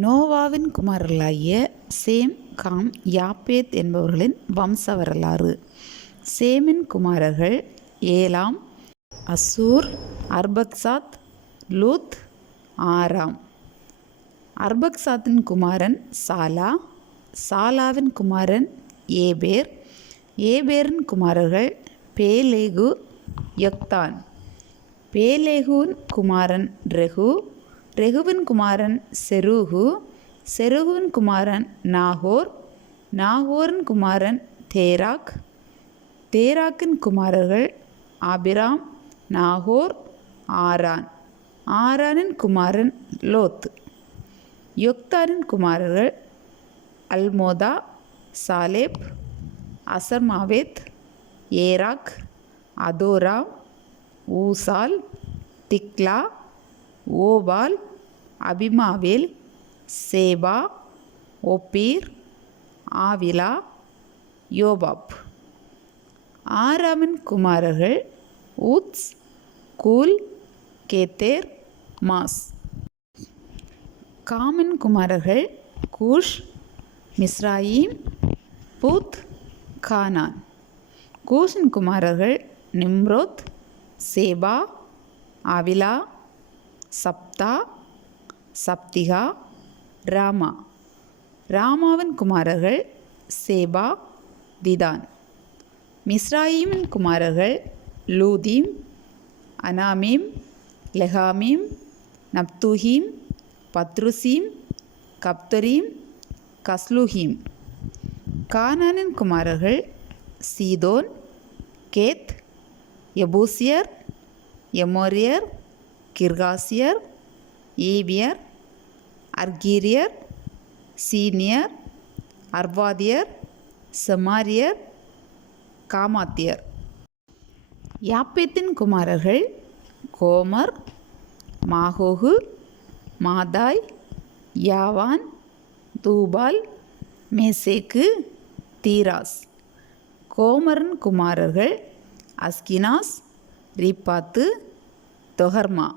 நோவாவின் குமாரர்களாகிய same com யாப்பேத் என்பவர்களின் வம்ச வரலாறு சேமின் குமாரர்கள் ஏலாம் அசூர் அர்பக்சாத் லூத் ஆராம் அர்பக்சாத்தின் குமாரன் சாலா சாலாவின் குமாரன் ஏபேர். ஏபேரின் குமாரர்கள் பேலேகு யக்தான். பேலேகுவின் குமாரன் ரெகு ரெகுவின் குமாரன் செருகு செருகுவின் குமாரன் நாகோர் நாகோரின் குமாரன் தேராக் தேராக்கின் குமாரர்கள் ஆபிராம் நாகோர் ஆரான். ஆரானின் குமாரன் லோத். யொக்தாரின் குமாரர்கள் அல்மோதா சாலேப் அசர்மாவேத் ஏராக் அதோரா ஊசால் திக்லா ஓபால் அபிமாவேல் சேபா ஒப்பீர் ஆவிலா யோபாப் ஆராமின் குமாரர்கள் ஊத்ஸ் கூல் கேத்தேர் மாஸ். காமின் குமாரர்கள் கூஷ் மிஸ்ராயீம் பூத் கானான். கூஷின் குமாரர்கள் நிம்ரோத் சேபா ஆவிலா சப்தா சப்திகா ராமா. ராமாவின் குமாரர்கள் சேபா திதான். மிஸ்ராயிமின் குமாரர்கள் லூதீம் அனாமீம் லெஹாமீம் நப்தூஹீம் பத்ருசீம் கப்தரீம் கஸ்லூஹீம். கானானின் குமாரர்கள் சீதோன் கேத் எபூசியர் எமோரியர் கிர்காசியர் ஈவியர் அர்கீரியர் சீனியர் அர்வாதியர் செமாரியர் காமாத்தியர். யாப்பேத்தின் குமாரர்கள் கோமர் மாகோகு மாதாய் யாவான் தூபால் மேசேக்கு தீராஸ். கோமரன் குமாரர்கள் அஸ்கினாஸ் ரிப்பாத்து தொகர்மா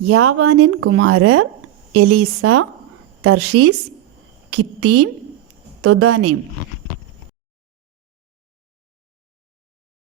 யாவானின் குமாரர் எலிசா தர்ஷீஸ் கித்தீம் தொதானேம்